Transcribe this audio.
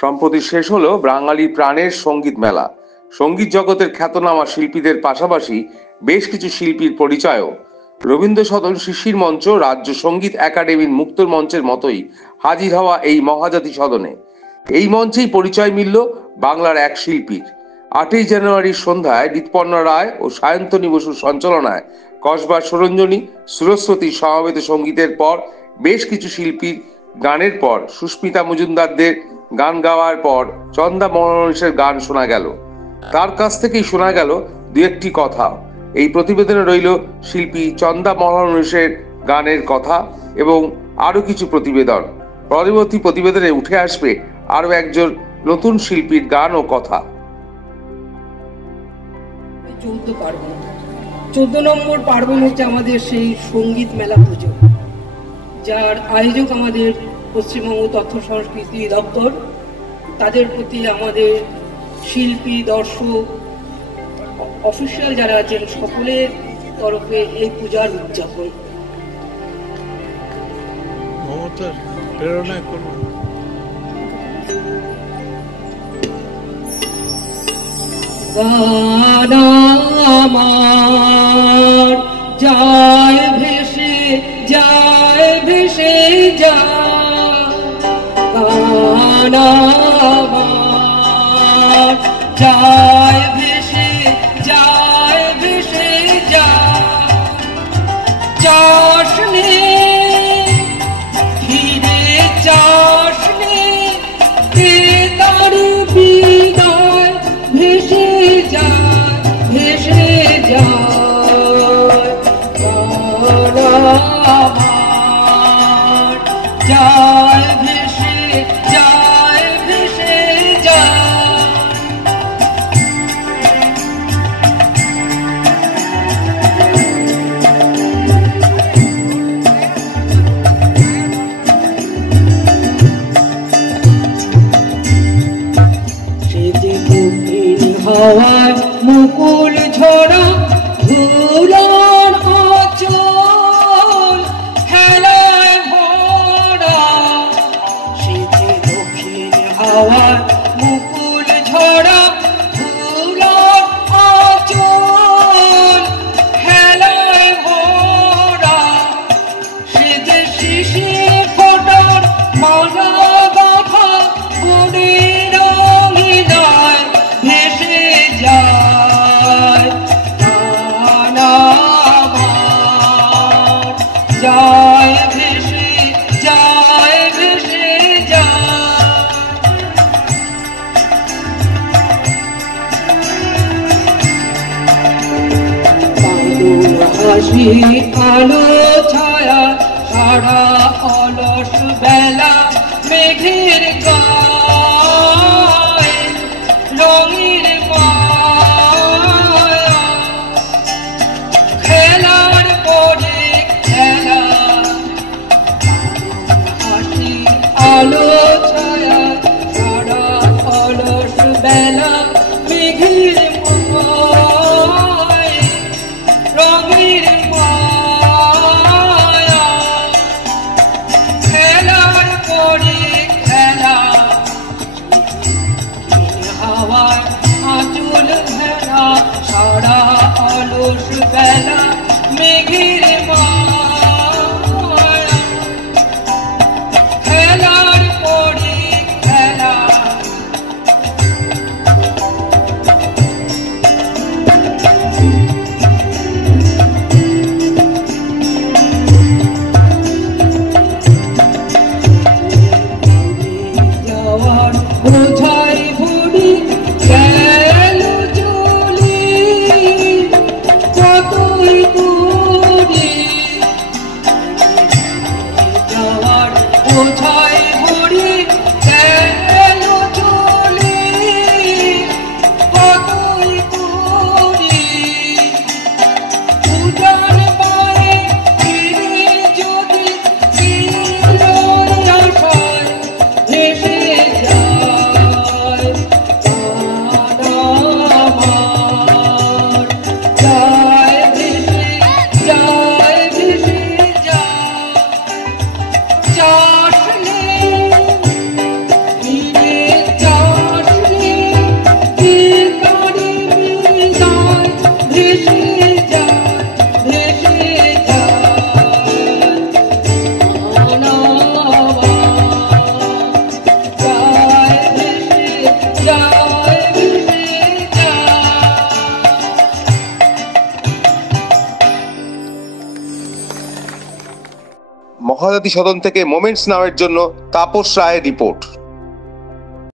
সম্প্রতি শেষ হলো বাঙালি প্রাণের সঙ্গীত মেলা। সঙ্গীত জগতের খ্যাতনামা শিল্পীদের পাশাপাশি বেশ কিছু শিল্পীর পরিচয়ও। রবীন্দ্র সদন, শিশির মঞ্চ, রাজ্য সঙ্গীত একাডেমির মুক্ত মঞ্চের মতোই হাজির হওয়া এই মহাজাতি সদনে এই মঞ্চেই পরিচয় মিলল বাংলার এক শিল্পীর। 8ই জানুয়ারির সন্ধ্যায় ঋতুপর্ণা রায় ও সায়ন্তনী বসুর সঞ্চালনায় কসবার সুরঞ্জনী সুরস্বতী সমবেত সঙ্গীতের পর বেশ কিছু শিল্পীর গানের পর সুস্মিতা মজুমদারদের গান গাওয়ার পর চন্দা মহারাণের গান শোনা গেল। তার কাছ থেকেই শোনা গেল দু একটি কথা। এই প্রতিবেদনে রইল শিল্পী চন্দা মহারাণের গানের কথা এবং আরো কিছু প্রতিবেদন। পরবর্তী প্রতিবেদনে উঠে আসবে আরো একজন নতুন শিল্পীর গান ও কথা। 14 নম্বর পার্বণ হচ্ছে আমাদের সেই সঙ্গীত মেলা পুজো, যার আয়োজক আমাদের পশ্চিমবঙ্গ তথ্য সংস্কৃতি দপ্তর। তাদের প্রতি আমাদের শিল্পী, দর্শক, অফিসিয়াল যারা আছেন সকলের তরফে এই পূজার উদযাপন। গান আমার যায় ভেসে যায়, ভেসে যায়, গান আমার যায় ভেসে যায়, ভেসে যায়, চাষ নেই ফিরে, চাষ নেই তার বিদায়, ভেসে যায়, ভেসে যায়, গান আমার যায় ভেসে যায়, ভেসে যায়। হাওয়ায় মুকুল ঝরা ধুলোর আঁচল হেলায় ভরা, সে যে দক্ষিণ হাওয়ায় মুকুল ঝরা ধুলোর আঁচল হেলায় ভরা, সে যে শিশির ফোটার মালা গাঁথা বনের রঙিনায় ভেসে যায়, গান আমার যায় ভেসে যায়, ভেসে যায়। বাদুর হাসি আলো ছায়া সারা অলস বেলা, মেঘের গায়ে রঙিন মায়া, খেলার পরে খেলা, হাসি আলো ছায়া সারা অলস বেলা, মেঘের মায়া, রঙিন মায়া, মহাদাতি সদন থেকে মোমেন্টস নামের জন্য তাপস রায়ের রিপোর্ট।